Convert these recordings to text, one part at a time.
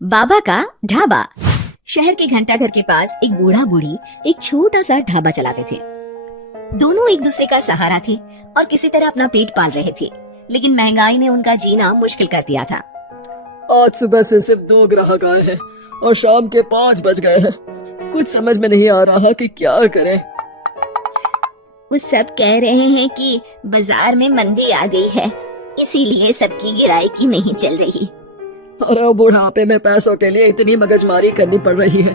बाबा का ढाबा। शहर के घंटाघर के पास एक बूढ़ा बूढ़ी एक छोटा सा ढाबा चलाते थे। दोनों एक दूसरे का सहारा थे और किसी तरह अपना पेट पाल रहे थे, लेकिन महंगाई ने उनका जीना मुश्किल कर दिया था। आज सुबह से सिर्फ 2 ग्राहक आए हैं और शाम के 5 बज गए हैं। कुछ समझ में नहीं आ रहा कि क्या करें। वो सब कह रहे हैं कि बाजार में मंदी आ गई है, इसीलिए सबकी गिराई नहीं चल रही। अरे बुढ़ापे में पैसों के लिए इतनी मगजमारी करनी पड़ रही है।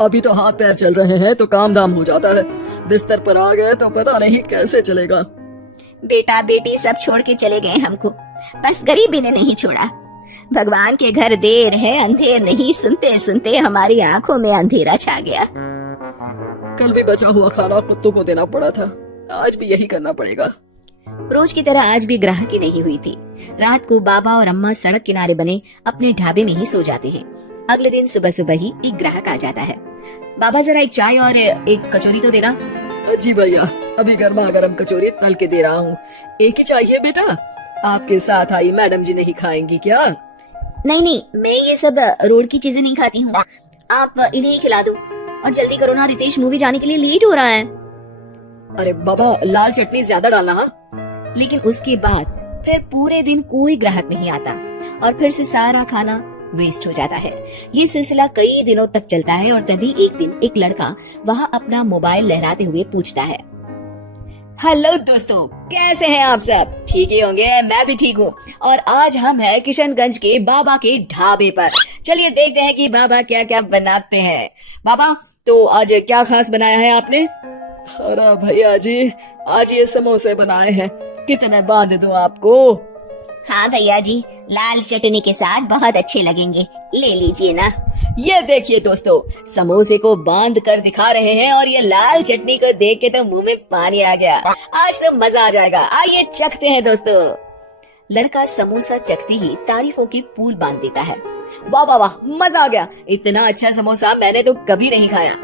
अभी तो हाथ पैर चल रहे हैं तो काम दाम हो जाता है, बिस्तर पर आ गए तो पता नहीं कैसे चलेगा। बेटा बेटी सब छोड़ के चले गए हमको, बस गरीबी ने नहीं छोड़ा। भगवान के घर देर है अंधेर नहीं, सुनते सुनते हमारी आंखों में अंधेरा छा गया। कल भी बचा हुआ खाना कुत्तों को देना पड़ा था, आज भी यही करना पड़ेगा। रोज की तरह आज भी ग्राहकी नहीं हुई थी। रात को बाबा और अम्मा सड़क किनारे बने अपने ढाबे में ही सो जाते हैं। अगले दिन सुबह सुबह ही एक ग्राहक आ जाता है। बाबा जरा एक चाय और एक कचौरी तो देना। जी भैया, अभी गर्मा गर्म कचौरी तल के दे रहा हूँ। एक ही चाहिए बेटा? आपके साथ आई मैडम जी नहीं खाएंगी क्या? नहीं नहीं, मैं ये सब रोड की चीजें नहीं खाती हूँ, आप इन्हें ही खिला दो। और जल्दी करो ना, रितेश मूवी जाने के लिए लेट हो रहा है। अरे बाबा, लाल चटनी ज्यादा डालना। हाँ, लेकिन उसके बाद फिर पूरे दिन कोई ग्राहक नहीं आता और फिर से सारा खाना वेस्ट हो जाता है। ये सिलसिला कई दिनों तक चलता है और तभी एक दिन एक लड़का वहाँ अपना मोबाइल लहराते हुए पूछता है, हेलो दोस्तों, कैसे हैं आप सब? ठीक ही होंगे, मैं भी ठीक हूँ। और आज हम हैं किशनगंज के बाबा के ढाबे पर। चलिए देखते हैं कि बाबा क्या क्या बनाते हैं। बाबा, तो आज क्या खास बनाया है आपने? अरे भैया जी, आज ये समोसे बनाए हैं, कितने बांध दूं आपको? हाँ भैया जी, लाल चटनी के साथ बहुत अच्छे लगेंगे, ले लीजिए ना। ये देखिए दोस्तों, समोसे को बांध कर दिखा रहे हैं और ये लाल चटनी को देख के तो मुंह में पानी आ गया। आज तो मजा आ जाएगा, आइए चखते हैं दोस्तों। लड़का समोसा चखते ही तारीफों की पुल बांध देता है। वाह वाह वाह, मजा आ गया, इतना अच्छा समोसा मैंने तो कभी नहीं खाया।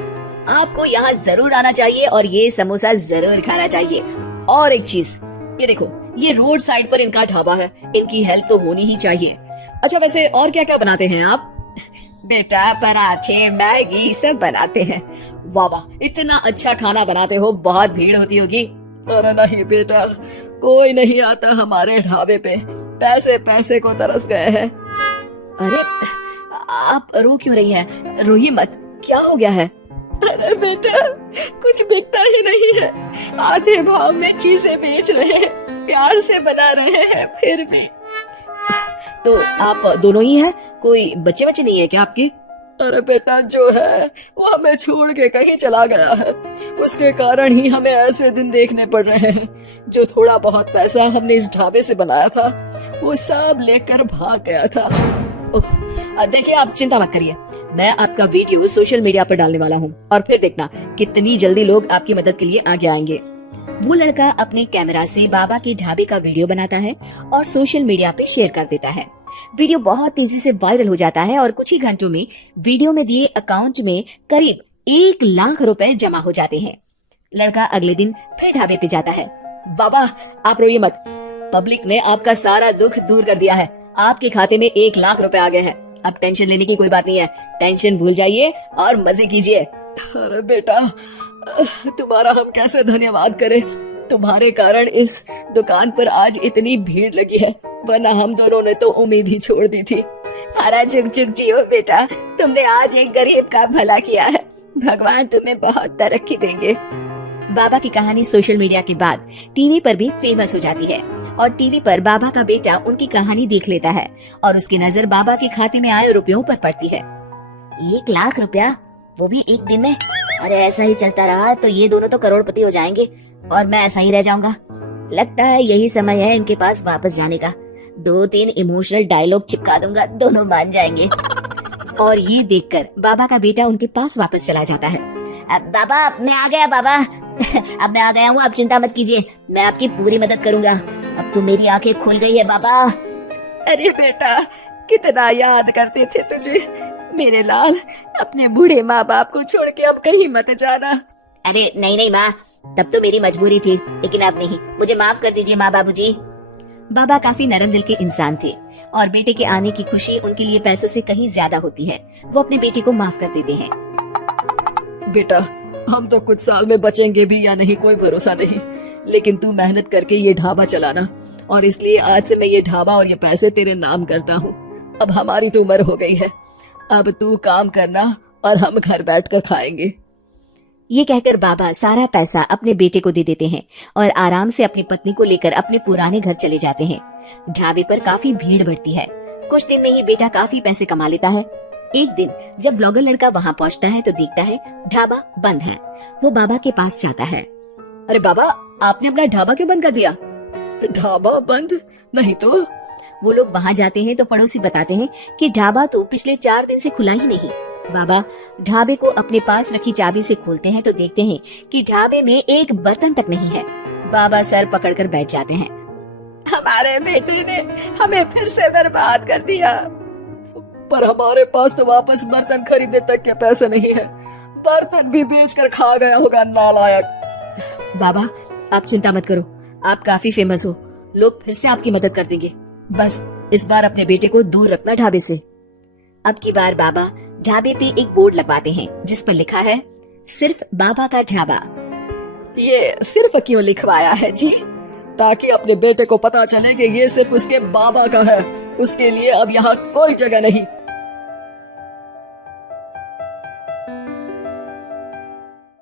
आपको यहाँ जरूर आना चाहिए और ये समोसा जरूर खाना चाहिए। और एक चीज, ये देखो, ये रोड साइड पर इनका ढाबा है, इनकी हेल्प तो होनी ही चाहिए। अच्छा, वैसे और क्या क्या बनाते हैं आप? बेटा पराठे मैगी सब बनाते हैं। वाह वाह, इतना अच्छा खाना बनाते हो, बहुत भीड़ होती होगी। अरे नहीं बेटा, कोई नहीं आता हमारे ढाबे पे, पैसे पैसे को तरस गए हैं। अरे आप रो क्यों रही हैं? रोइए मत, क्या हो गया है? अरे बेटा, कुछ बिकता ही नहीं है, आधे भाव में चीजें बेच रहे हैं, प्यार से बना रहे हैं, फिर भी। तो आप दोनों ही हैं, कोई बच्चे बच्चे नहीं है क्या आपके? अरे बेटा, जो है वो हमें छोड़ के कहीं चला गया है, उसके कारण ही हमें ऐसे दिन देखने पड़ रहे हैं। जो थोड़ा बहुत पैसा हमने इस ढाबे से बनाया था, वो सब लेकर भाग गया था। देखिए, आप चिंता मत करिए, मैं आपका वीडियो सोशल मीडिया पर डालने वाला हूँ और फिर देखना कितनी जल्दी लोग आपकी मदद के लिए आगे आएंगे। वो लड़का अपने कैमरा से बाबा के ढाबे का वीडियो बनाता है और सोशल मीडिया पे शेयर कर देता है। वीडियो बहुत तेजी से वायरल हो जाता है और कुछ ही घंटों में वीडियो में दिए अकाउंट में करीब 1 लाख रुपए जमा हो जाते हैं। लड़का अगले दिन फिर ढाबे पे जाता है। बाबा, आप रोइए मत, पब्लिक ने आपका सारा दुख दूर कर दिया है, आपके खाते में 1 लाख रुपए आ गए हैं। अब टेंशन लेने की कोई बात नहीं है, टेंशन भूल जाइए और मजे कीजिए। अरे बेटा, तुम्हारा हम कैसे धन्यवाद करें, तुम्हारे कारण इस दुकान पर आज इतनी भीड़ लगी है, वरना हम दोनों ने तो उम्मीद ही छोड़ दी थी। हरा झुक झुक जियो बेटा, तुमने आज एक गरीब का भला किया है, भगवान तुम्हें बहुत तरक्की देंगे। बाबा की कहानी सोशल मीडिया के बाद टीवी पर भी फेमस हो जाती है और टीवी पर बाबा का बेटा उनकी कहानी देख लेता है और उसकी नजर बाबा के खाते में आए रुपयों पर पड़ती है। 1 लाख रुपया, वो भी एक दिन में? अरे ऐसा ही चलता रहा तो ये दोनों तो करोड़पति हो जाएंगे और मैं ऐसा ही रह जाऊंगा। लगता है यही समय है इनके पास वापस जाने का। 2-3 इमोशनल डायलॉग चिपका दूंगा, दोनों मान जाएंगे। और ये देखकर बाबा का बेटा उनके पास वापस चला जाता है। अब बाबा, मैं आ गया बाबा, अब मैं आ गया हूँ, आप चिंता मत कीजिए, मैं आपकी पूरी मदद करूंगा। अब तो मेरी आंखें खुल गई है बाबा। अरे बेटा, कितना याद करते थे तुझे मेरे लाल, अपने बूढ़े माँ बाप को छोड़ के अब कहीं मत जाना। अरे नहीं नहीं माँ, तब तो मेरी मजबूरी थी, लेकिन अब नहीं, मुझे माफ कर दीजिए माँ बाबूजी। बाबा काफी नरम दिल के इंसान थे और बेटे के आने की खुशी उनके लिए पैसों से कहीं ज्यादा होती है। वो अपने बेटे को माफ कर देते हैं। बेटा, हम तो कुछ साल में बचेंगे भी या नहीं कोई भरोसा नहीं, लेकिन तू मेहनत करके ये ढाबा चलाना, और इसलिए आज से मैं ये ढाबा और ये पैसे तेरे नाम करता हूँ। अब हमारी तो उम्र हो गई है, अब तू काम करना और हम घर बैठकर खाएंगे। ये कहकर बाबा सारा पैसा अपने बेटे को दे देते हैं और आराम से अपनी पत्नी को लेकर अपने पुराने घर चले जाते हैं। ढाबे पर काफी भीड़ बढ़ती है। कुछ दिन में ही बेटा काफी पैसे कमा लेता है। एक दिन जब ब्लॉगर लड़का वहाँ पहुँचता है तो देखता है ढाबा बंद है। वो बाबा के पास जाता है। अरे बाबा, आपने अपना ढाबा क्यों बंद कर दिया? ढाबा बंद नहीं तो? वो लोग वहाँ जाते हैं तो पड़ोसी बताते हैं कि ढाबा तो पिछले 4 दिन से खुला ही नहीं। बाबा ढाबे को अपने पास रखी चाबी से खोलते हैं तो देखते हैं कि ढाबे में एक बर्तन तक नहीं है। बाबा सर पकड़कर बैठ जाते हैं। हमारे बेटे ने हमें फिर से बर्बाद कर दिया। पर हमारे पास तो वापस बर्तन खरीदने तक के पैसे नहीं है। बर्तन भी बेचकर खा गया होगा नालायक। बाबा आप चिंता मत करो, आप काफी फेमस हो, लोग फिर से आपकी मदद कर देंगे। बस इस बार अपने बेटे को दूर रखना ढाबे से। अब की बार बाबा ढाबे पे एक बोर्ड लगवाते हैं जिस पर लिखा है सिर्फ बाबा का ढाबा। ये सिर्फ क्यों लिखवाया है जी? ताकि अपने बेटे को पता चले कि ये सिर्फ उसके बाबा का है। उसके लिए अब यहाँ कोई जगह नहीं।